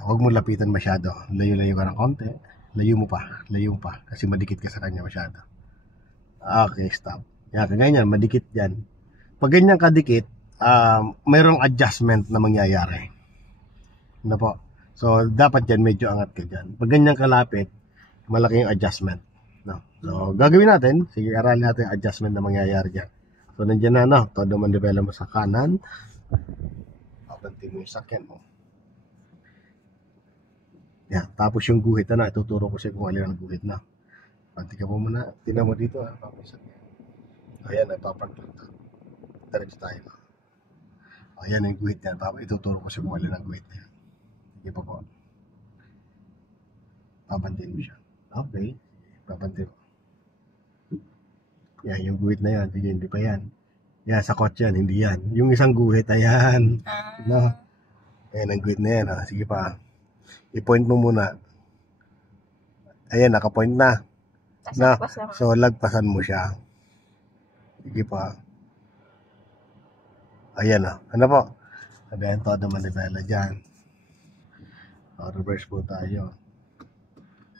Huwag mo lapitan masyado. Layo-layo ka ng konti. Layo mo pa. Kasi madikit ka sa kanya masyado. Okay, stop. Yan, ganyan, madikit yan. Pag ganyan kadikit, mayroong adjustment na mangyayari. Ano po? So, dapat yan, medyo angat ka dyan. Pag ganyan kalapit, malaki yung adjustment. No? So, gagawin natin. Sige, aralin natin yung adjustment na mangyayari dyan. So, nandiyan na, no? Todo manibela mo sa kanan. Papanti mo yung sakyan mo. Yan. Tapos yung guhit na, ituturo ko sa'yo kung alin ang guhit na. Panti ka po muna. Tingnan mo dito, papanti. Ayan, papanti. Diretso tayo. Ayan yung guhit yan. Ituturo ko sa'yo kung alin ang guhit na yan. Sige pa po. Papantin mo siya. Okay. Papantin mo. Yan, yung guhit na yan. Hindi pa yan. Yan, sa kotse yan. Hindi yan. Yung isang guhit, ayan. No? Ayan, ang guhit na yan. Sige pa. I-point mo muna. Ayan, naka-point na. Na. So, lagpasan mo siya. Sige pa. Ayan na. Ano po? Sabihan todo manibela dyan. Reverse po tayo.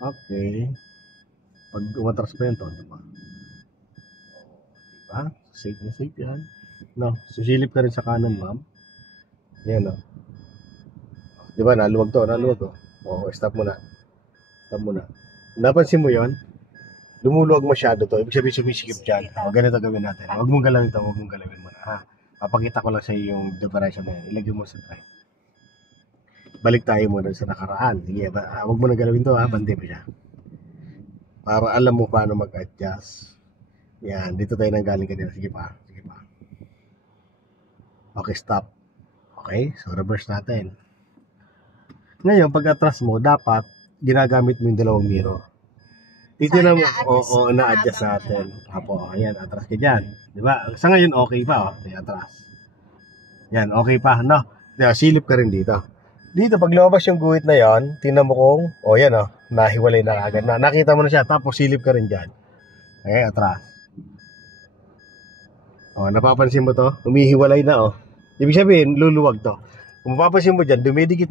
Okay. Pag umatras pa yun, todo pa. Diba? Safe na safe yan. No, susilip ka rin sa kanan, ma'am. Yan, no. Diba, naluwag to. Oo, stop muna. Napansin mo yon? Lumuluwag masyado to. Ibig sabihin sumisikip dyan. Ganito gawin natin. Huwag mong galawin to. Huwag mong galawin muna. Ha? Papakita ko lang sa iyo yung differential na yan. Ilagay mo sa try. Balik tayo muna sa nakaraan. Sige, huwag mo na galawin to, ha? Bante mo siya. Para alam mo paano mag-adjust. Yan, dito tayo nanggaling kanina. Sige pa. Okay, stop. Okay, so reverse natin. Ngayon, pag atras mo, dapat ginagamit mo yung dalawang mirror. Titignan mo, na-adjust natin. Apo, ayan, atras ka dyan. Diba? Sa ngayon, okay pa, atras. Yan, okay pa, no? Diba, silip ka rin dito. Dito, pag lumabas yung guhit na yon, tingnan mo kung, yan, nahiwalay na agad. Nakita mo na siya, tapos silip ka rin dyan. Okay, atras. Napapansin mo to? Humihiwalay na, Ibig sabihin, luluwag to. Kung mapapansin mo dyan, dumidikit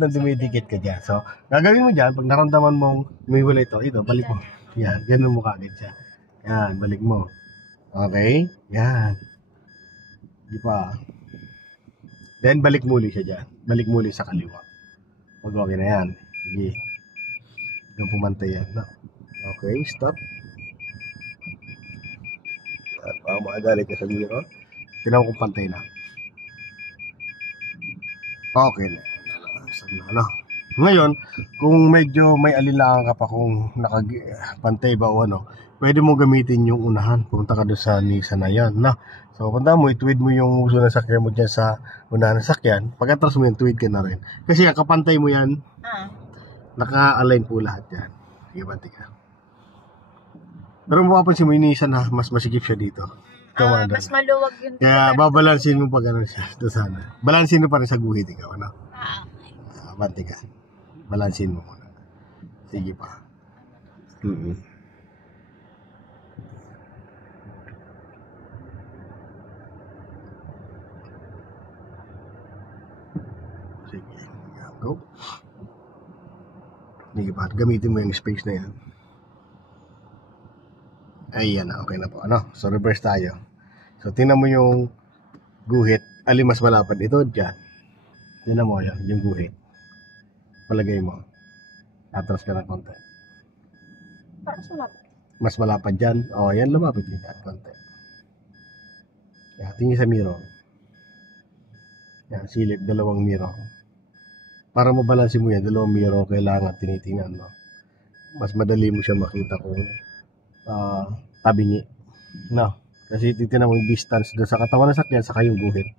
ka dyan. So, gagawin mo dyan, pag naramdaman mong humihiwalay to, ito, balik mo. Yan, ganun mo kagad siya. Yan, balik mo. Okay? Yan. Di pa. Then, balik muli siya dyan. Balik muli sa kaliwa. Pag okay na yan. Sige. Yung pumantay yan. No? Okay, stop. At makagalit ka sa mirror. Tinaw kong pantay na. Okay na. Ano? Ngayon, kung medyo may alilangan ka pa kung nakapantay ba o pwede mo gamitin yung unahan. Punta ka doon sa Nissan na yan. No? So, punta mo, ituwid mo yung uso ng sakyan mo dyan sa unahan ng sakyan. Pag-atras mo yan, tuwid ka na rin. Kasi kapantay mo yan, naka-align po lahat yan. Sige, banti ka. Pero mapapansin mo yung Nissan na mas masigip siya dito. Mas maluwag yun. Kaya babalansin mo pag ano siya. Ito sana. Balansin mo pa rin sa guhit ikaw, ano? Banti ka. Balansin mo muna. Sige pa. Sige. Go. Sige pa. Gamitin mo yung space na yan. Ayan na. Okay na po. So, reverse tayo. So, tingnan mo yung guhit. Alin mas malapad? Ito, dyan. Tingnan mo yan. Yung guhit. Palagay mo. Atras ka ng konti. Parang malapad. Mas malapad dyan. Yan. Lumapit ka dyan. Konti. Yan. Tingin sa mirror. Yan. Silip. Dalawang mirror. Para mabalansin mo yan, dalawang mirror kailangan tinitingnan. Mas madali mo siya makita kung tabingi. Kasi titignan mo yung distance doon sa katawan ng sakyan saka yung guhit.